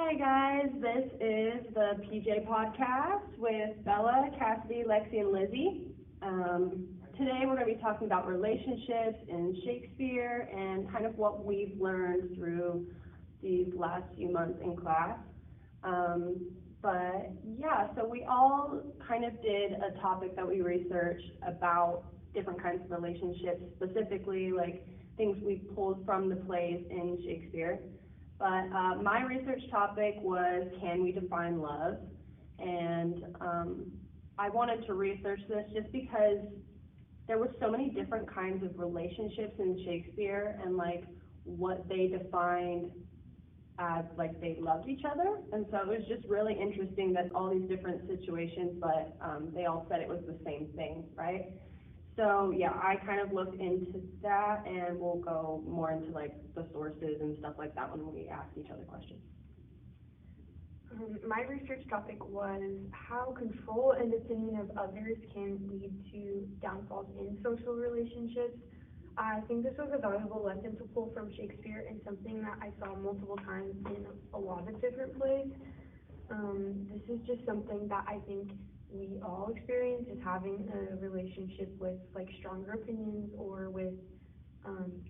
Hi guys, this is the PJ podcast with Bella, Kassidee, Lexi, and Lizzie. Today we're going to be talking about relationships in Shakespeare and kind of what we've learned through these last few months in class. So we all kind of did a topic that we researched about different kinds of relationships, specifically like things we pulled from the plays in Shakespeare. But my research topic was, can we define love? And I wanted to research this just because there were so many different kinds of relationships in Shakespeare and like what they defined as like they loved each other. And so it was just really interesting that all these different situations, but they all said it was the same thing, right? So yeah, I kind of looked into that, and we'll go more into like the sources and stuff like that when we ask each other questions. My research topic was how control and opinion of others can lead to downfalls in social relationships. I think this was a valuable lesson to pull from Shakespeare and something that I saw multiple times in a lot of different plays. This is just something that I think we all experience, is having a relationship with like stronger opinions or with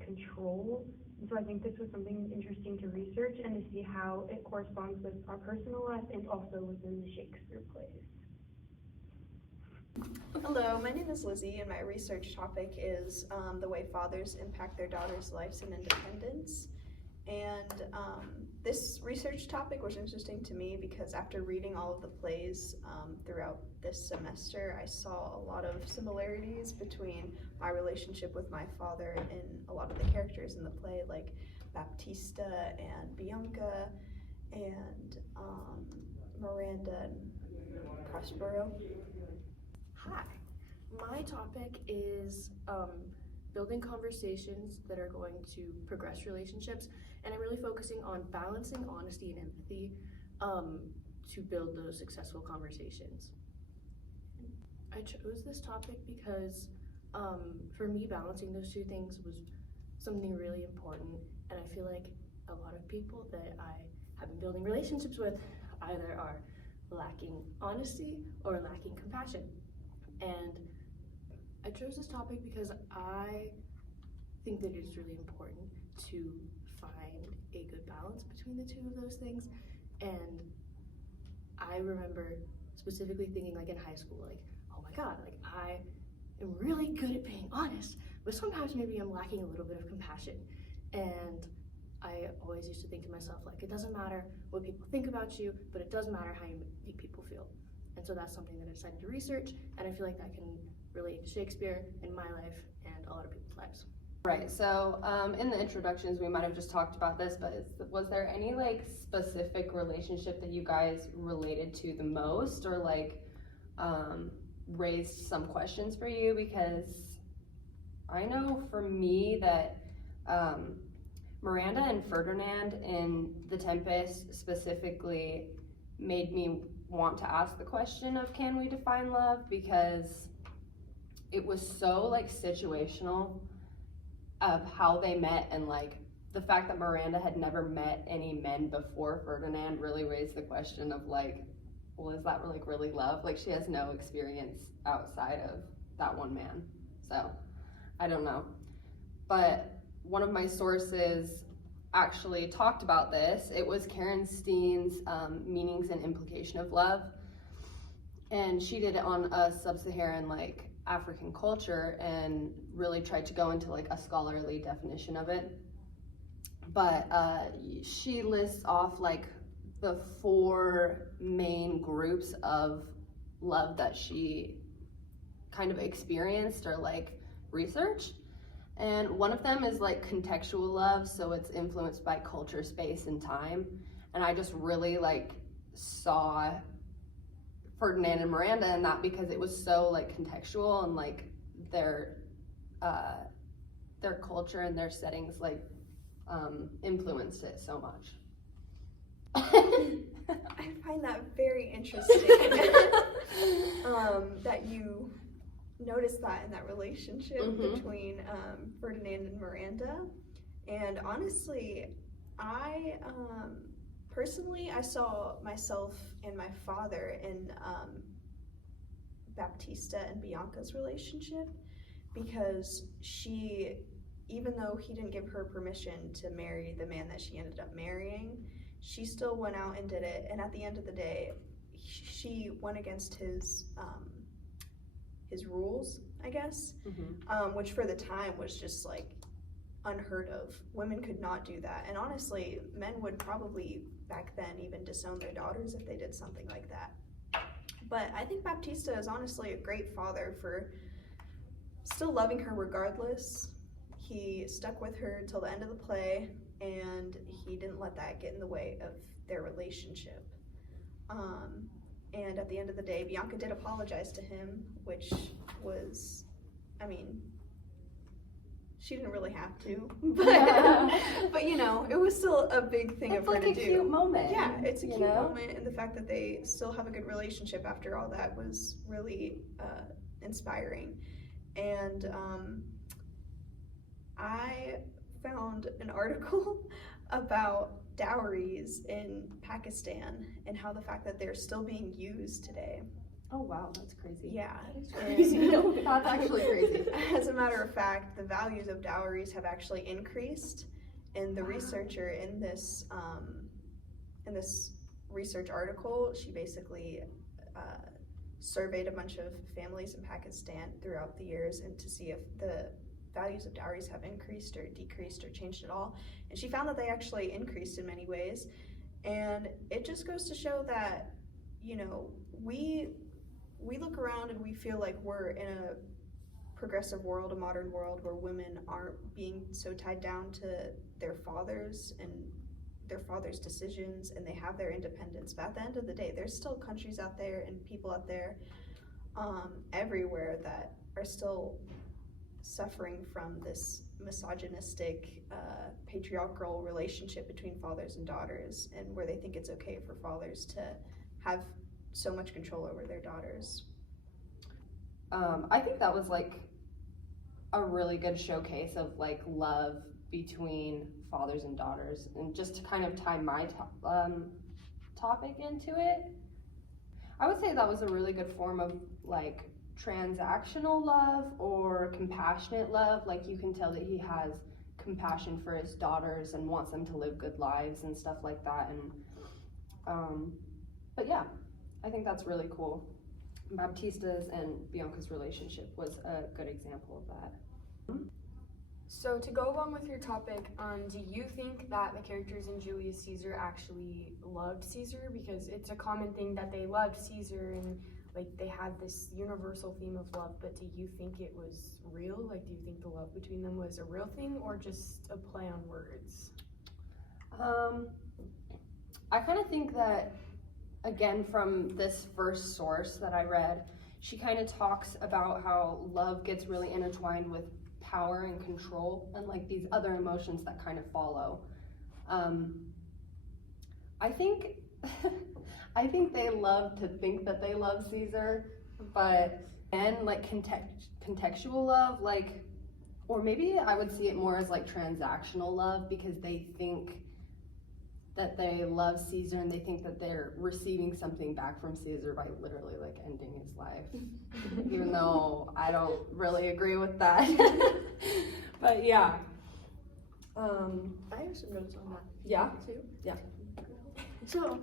control. And so I think this was something interesting to research and to see how it corresponds with our personal life and also within the Shakespeare plays. Hello, my name is Lizzie, and my research topic is the way fathers impact their daughters' lives and independence. And this research topic was interesting to me because after reading all of the plays throughout this semester, I saw a lot of similarities between my relationship with my father and a lot of the characters in the play, like Baptista and Bianca and Miranda and Prospero. Hi, my topic is building conversations that are going to progress relationships, and I'm really focusing on balancing honesty and empathy to build those successful conversations. I chose this topic because for me, balancing those two things was something really important, and I feel like a lot of people that I have been building relationships with either are lacking honesty or lacking compassion. And I chose this topic because I think that it's really important to find a good balance between the two of those things. And I remember specifically thinking like in high school, like, oh my God, like I am really good at being honest, but sometimes maybe I'm lacking a little bit of compassion. And I always used to think to myself, like, it doesn't matter what people think about you, but it does matter how you make people feel. And so that's something that I decided to research, and I feel like that can relate to Shakespeare in my life and a lot of people's lives. Right, so in the introductions we might have just talked about this, but was there any like specific relationship that you guys related to the most, or like raised some questions for you? Because I know for me that Miranda and Ferdinand in The Tempest specifically made me want to ask the question of, can we define love? Because it was so like situational of how they met, and like the fact that Miranda had never met any men before Ferdinand really raised the question of like, well, is that like really love? Like she has no experience outside of that one man. So I don't know. But one of my sources actually talked about this. It was Karen Steen's Meanings and Implication of Love, and she did it on a sub-Saharan like African culture and really tried to go into like a scholarly definition of it. But she lists off like the 4 main groups of love that she kind of experienced or like researched. And one of them is like contextual love, so it's influenced by culture, space, and time. And I just really like saw Ferdinand and Miranda in that because it was so like contextual, and like their culture and their settings like influenced it so much. I find that very interesting that you noticed that in that relationship between Ferdinand and Miranda. And honestly, I personally, I saw myself and my father in Baptista and Bianca's relationship, because she, even though he didn't give her permission to marry the man that she ended up marrying, she still went out and did it, and at the end of the day, she went against his rules, I guess, which for the time was just like unheard of. Women could not do that, and honestly, men would probably back then even disown their daughters if they did something like that. But I think Baptista is honestly a great father for still loving her regardless. He stuck with her till the end of the play, and he didn't let that get in the way of their relationship. And at the end of the day, Bianca did apologize to him, which was, I mean, she didn't really have to, but you know, it was still a big thing of her to do. It's like a cute moment. Yeah, it's a cute moment, and the fact that they still have a good relationship after all that was really inspiring. And I found an article about dowries in Pakistan and how the fact that they're still being used today. Oh wow, that's crazy. Yeah, Crazy. That's actually crazy. As a matter of fact, the values of dowries have actually increased, and the researcher in this research article, she basically surveyed a bunch of families in Pakistan throughout the years and to see if the values of dowries have increased or decreased or changed at all, and she found that they actually increased in many ways. And it just goes to show that, you know, we look around and we feel like we're in a progressive world, a modern world, where women aren't being so tied down to their fathers and their fathers' decisions, and they have their independence. But at the end of the day, there's still countries out there and people out there everywhere that are still suffering from this misogynistic, patriarchal relationship between fathers and daughters, and where they think it's okay for fathers to have so much control over their daughters. I think that was like a really good showcase of like love between fathers and daughters, and just to kind of tie my topic into it, I would say that was a really good form of like transactional love or compassionate love. Like you can tell that he has compassion for his daughters and wants them to live good lives and stuff like that. And but yeah, I think that's really cool. Baptista's and Bianca's relationship was a good example of that. So to go along with your topic, do you think that the characters in Julius Caesar actually loved Caesar? Because it's a common thing that they loved Caesar and like they had this universal theme of love, but do you think it was real? Like, do you think the love between them was a real thing or just a play on words? I kind of think that, again, from this first source that I read, she kind of talks about how love gets really intertwined with power and control and like these other emotions that kind of follow. I think I think they love to think that they love Caesar, but then like contextual love, like, or maybe I would see it more as like transactional love, because they think that they love Caesar and they think that they're receiving something back from Caesar by literally like ending his life. Even though I don't really agree with that. But yeah. I have some notes on that. Yeah? Too. Yeah. So,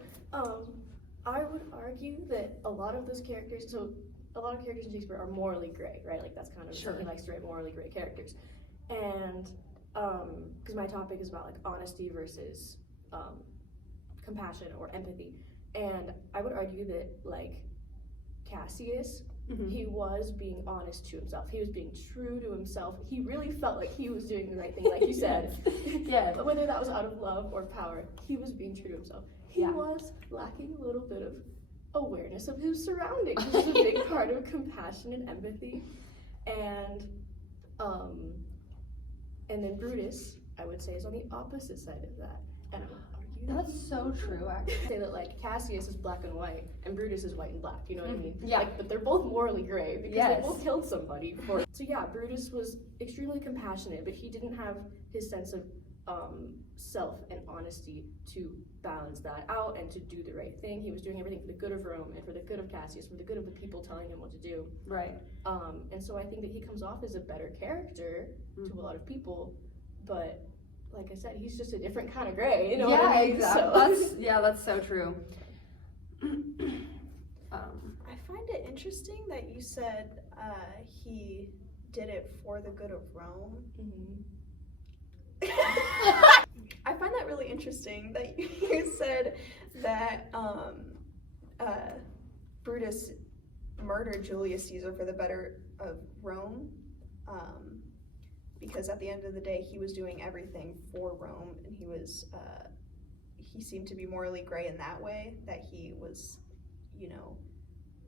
I would argue that a lot of those characters, so a lot of characters in Shakespeare are morally gray, right? Like that's kind of Sure. something likes to write morally gray characters. And, because my topic is about like honesty versus compassion or empathy. And I would argue that like Cassius, he was being honest to himself. He was being true to himself. He really felt like he was doing the right thing, like you said. Yeah. Whether that was out of love or power, he was being true to himself. He Yeah. was lacking a little bit of awareness of his surroundings, which is a big part of compassion and empathy. And then Brutus, I would say, is on the opposite side of that. And I would argue That's so true, actually. say that like Cassius is black and white and Brutus is white and black, you know what I mean? Yeah. Like, but they're both morally gray because Yes. they both killed somebody. So yeah, Brutus was extremely compassionate, but he didn't have his sense of self and honesty to balance that out and to do the right thing. He was doing everything for the good of Rome and for the good of Cassius, for the good of the people telling him what to do. Right. And so I think that he comes off as a better character to a lot of people, but like I said, he's just a different kind of gray, you know what I mean? Exactly. So. That's so true. I find it interesting that you said he did it for the good of Rome. I find that really interesting that you said that Brutus murdered Julius Caesar for the better of Rome, because at the end of the day he was doing everything for Rome, and he seemed to be morally gray in that way, that he was,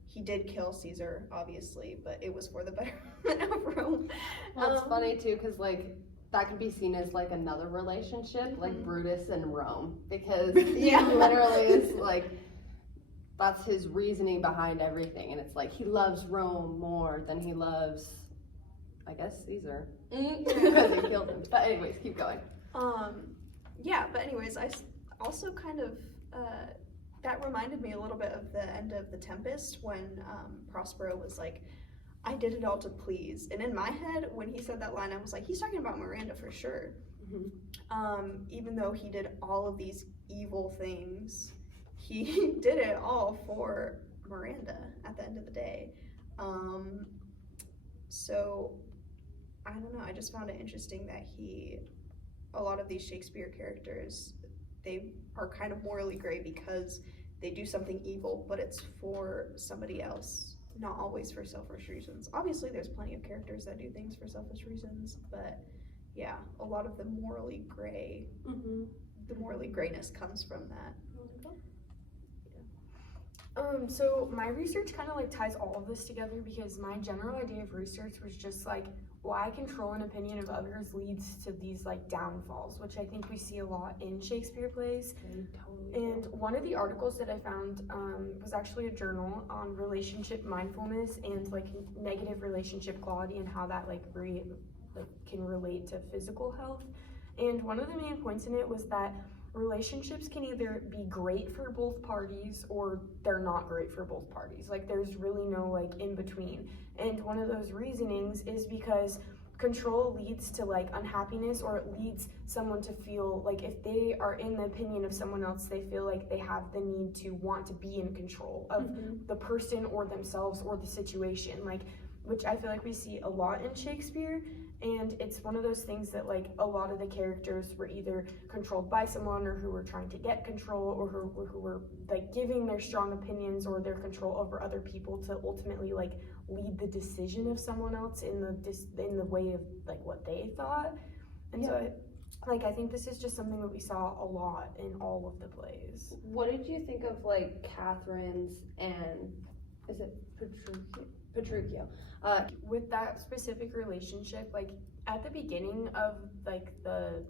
he did kill Caesar, obviously, but it was for the betterment of Rome. Well, it's funny too, because like that could be seen as like another relationship, like Brutus and Rome, because he literally is like, that's his reasoning behind everything, and it's like he loves Rome more than he loves, I guess, Caesar, because he killed him. But anyways, keep going. But anyways, I also kind of that reminded me a little bit of the end of The Tempest, when Prospero was like, I did it all to please. And in my head, when he said that line, I was like, he's talking about Miranda for sure. Even though he did all of these evil things, he did it all for Miranda at the end of the day. So I don't know, I just found it interesting that a lot of these Shakespeare characters, they are kind of morally gray because they do something evil, but it's for somebody else, not always for selfish reasons. Obviously, there's plenty of characters that do things for selfish reasons, but yeah, a lot of the morally gray, the morally grayness comes from that. So my research kind of like ties all of this together, because my general idea of research was just like why control and opinion of others leads to these like downfalls, which I think we see a lot in Shakespeare plays. And one of the articles that I found was actually a journal on relationship mindfulness and like negative relationship quality and how that like can relate to physical health. And one of the main points in it was that relationships can either be great for both parties or they're not great for both parties. Like there's really no like in between. And one of those reasonings is because control leads to like unhappiness, or it leads someone to feel like if they are in the opinion of someone else, they feel like they have the need to want to be in control of the person or themselves or the situation, like, which I feel like we see a lot in Shakespeare. And it's one of those things that like a lot of the characters were either controlled by someone, or who were trying to get control, or who were like giving their strong opinions or their control over other people to ultimately like lead the decision of someone else in the way of like what they thought. And so I think this is just something that we saw a lot in all of the plays. What did you think of like Catherine's and is it Petruchio? With that specific relationship, like at the beginning of like the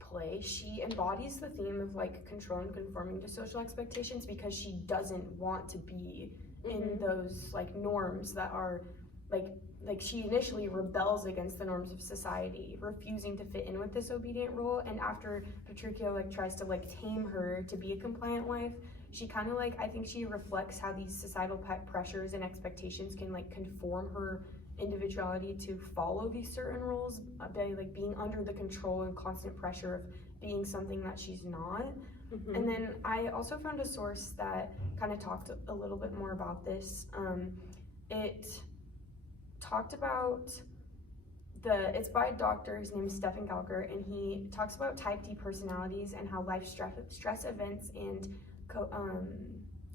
play, she embodies the theme of like control and conforming to social expectations, because she doesn't want to be in those like norms that are like she initially rebels against the norms of society, refusing to fit in with this obedient role. And after Petruchio like tries to like tame her to be a compliant wife, she kind of like, I think she reflects how these societal pressures and expectations can like conform her individuality to follow these certain roles by like being under the control and constant pressure of being something that she's not. And then I also found a source that kind of talked a little bit more about this. It talked about it's by a doctor, his name is Stephen Gallagher, and he talks about type D personalities and how life stress events and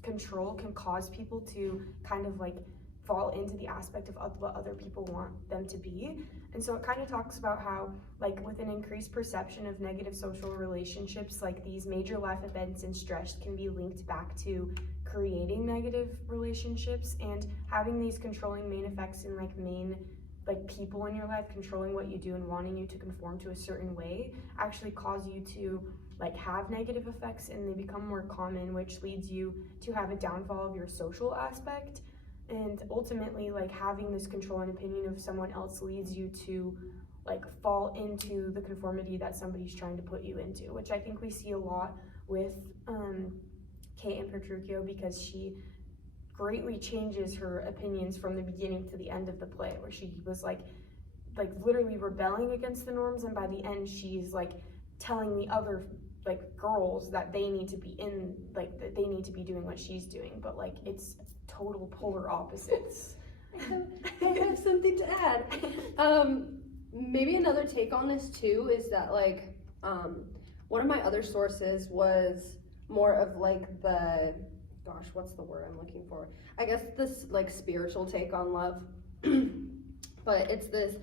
control can cause people to kind of like fall into the aspect of what other people want them to be. And so it kind of talks about how like with an increased perception of negative social relationships, like these major life events and stress can be linked back to creating negative relationships, and having these controlling main effects in like people in your life controlling what you do and wanting you to conform to a certain way actually cause you to like have negative effects, and they become more common, which leads you to have a downfall of your social aspect. And ultimately, like having this control and opinion of someone else leads you to like fall into the conformity that somebody's trying to put you into, which I think we see a lot with Kate and Petruchio, because she greatly changes her opinions from the beginning to the end of the play, where she was like literally rebelling against the norms, and by the end she's like telling the other like girls that they need to be in, like that they need to be doing what she's doing, but like it's total polar opposites. I have something to add. Maybe another take on this too is that like one of my other sources was more of like the, gosh, what's the word I'm looking for? I guess this like spiritual take on love. But it's this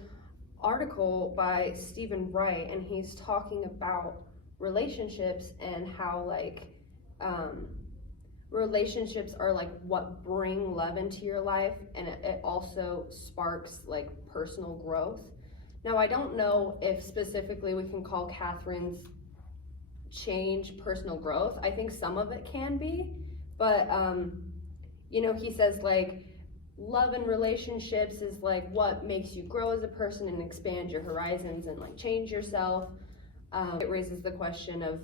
article by Stephen Wright, and he's talking about relationships and how like relationships are like what bring love into your life, and it also sparks like personal growth. Now I don't know if specifically we can call Catherine's change personal growth. I think some of it can be, but you know, he says like love and relationships is like what makes you grow as a person and expand your horizons and like change yourself. It raises the question of,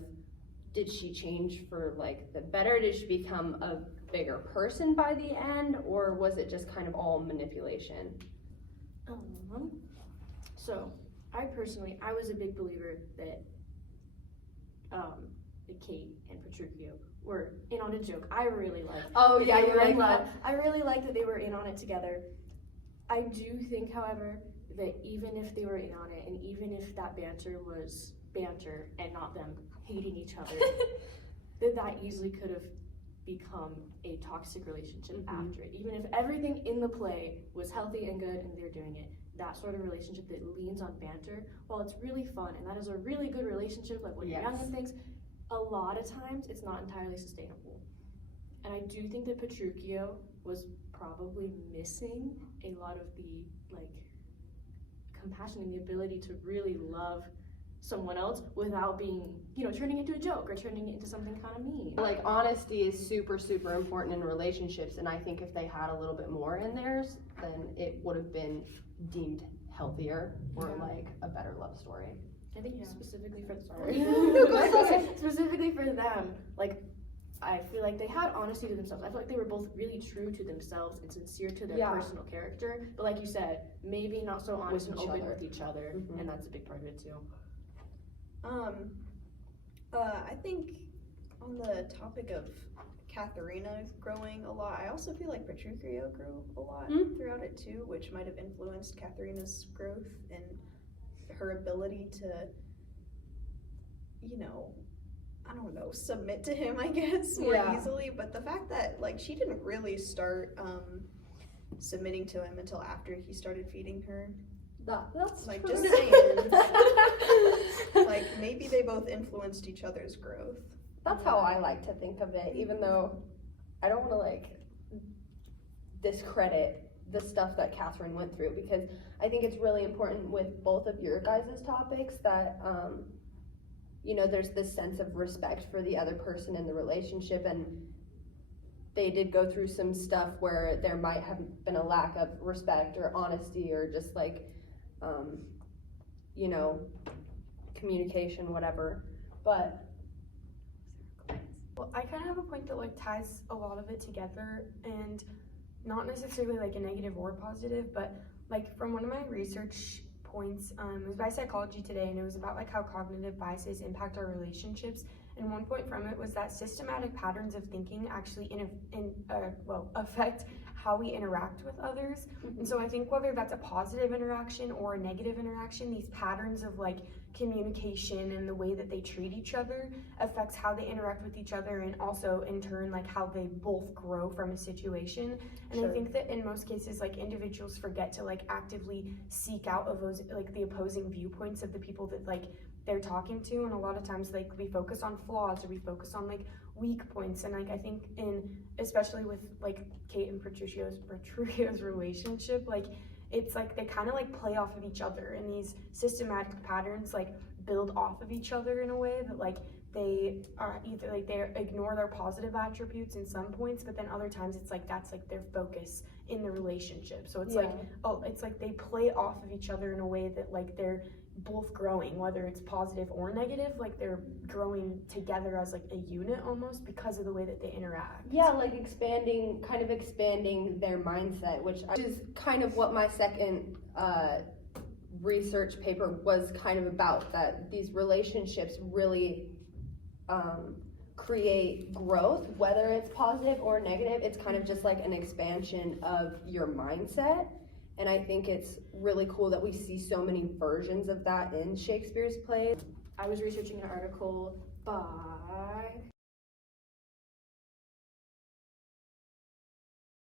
did she change for like the better? Did she become a bigger person by the end, or was it just kind of all manipulation? So I was a big believer that Kate and Petruchio were in on a joke. I really liked. Oh yeah, you like that. I really liked that they were in on it together. I do think, however, that even if they were in on it, and even if that banter was banter and not them hating each other, that easily could have become a toxic relationship after it. Even if everything in the play was healthy and good and they're doing it, that sort of relationship that leans on banter, while it's really fun and that is a really good relationship, like when you're young and things, a lot of times it's not entirely sustainable. And I do think that Petruchio was probably missing a lot of the like compassion and the ability to really love someone else without being, you know, turning into a joke or turning it into something kind of mean. Like honesty is super, super important in relationships, and I think if they had a little bit more in theirs, then it would have been deemed healthier or like a better love story. I think specifically for specifically for them, like I feel like they had honesty to themselves. I feel like they were both really true to themselves and sincere to their personal character. But like you said, maybe not so honest and open with each other, and that's a big part of it too. I think on the topic of Katharina growing a lot, I also feel like Petruchio grew a lot throughout it too, which might have influenced Katharina's growth and her ability to, you know, I don't know, submit to him, I guess, more easily. But the fact that like she didn't really start submitting to him until after he started feeding her. That's like true. Just saying. Like maybe they both influenced each other's growth. That's how I like to think of it, even though I don't want to like discredit the stuff that Catherine went through, because I think it's really important with both of your guys' topics that you know, there's this sense of respect for the other person in the relationship, and they did go through some stuff where there might have been a lack of respect or honesty or just like you know, communication, whatever. But well, I kind of have a point that like ties a lot of it together, and not necessarily like a negative or positive, but like from one of my research points, it was by Psychology Today, and it was about like how cognitive biases impact our relationships. And one point from it was that systematic patterns of thinking actually affect how we interact with others. And so I think whether that's a positive interaction or a negative interaction, these patterns of like communication and the way that they treat each other affects how they interact with each other, and also in turn like how they both grow from a situation. And I think that in most cases like individuals forget to like actively seek out of those like the opposing viewpoints of the people that like they're talking to, and a lot of times like we focus on flaws or we focus on like weak points. And like I think especially with like Kate and Petruchio's relationship, like it's like they kind of like play off of each other, and these systematic patterns like build off of each other in a way that like they are either like they ignore their positive attributes in some points, but then other times it's like that's like their focus in the relationship. So it's like, oh, it's like they play off of each other in a way that like they're both growing, whether it's positive or negative, like they're growing together as like a unit almost because of the way that they interact. Yeah, like expanding their mindset, which is kind of what my second research paper was kind of about, that these relationships really create growth, whether it's positive or negative. It's kind of just like an expansion of your mindset. And I think it's really cool that we see so many versions of that in Shakespeare's plays. I was researching an article by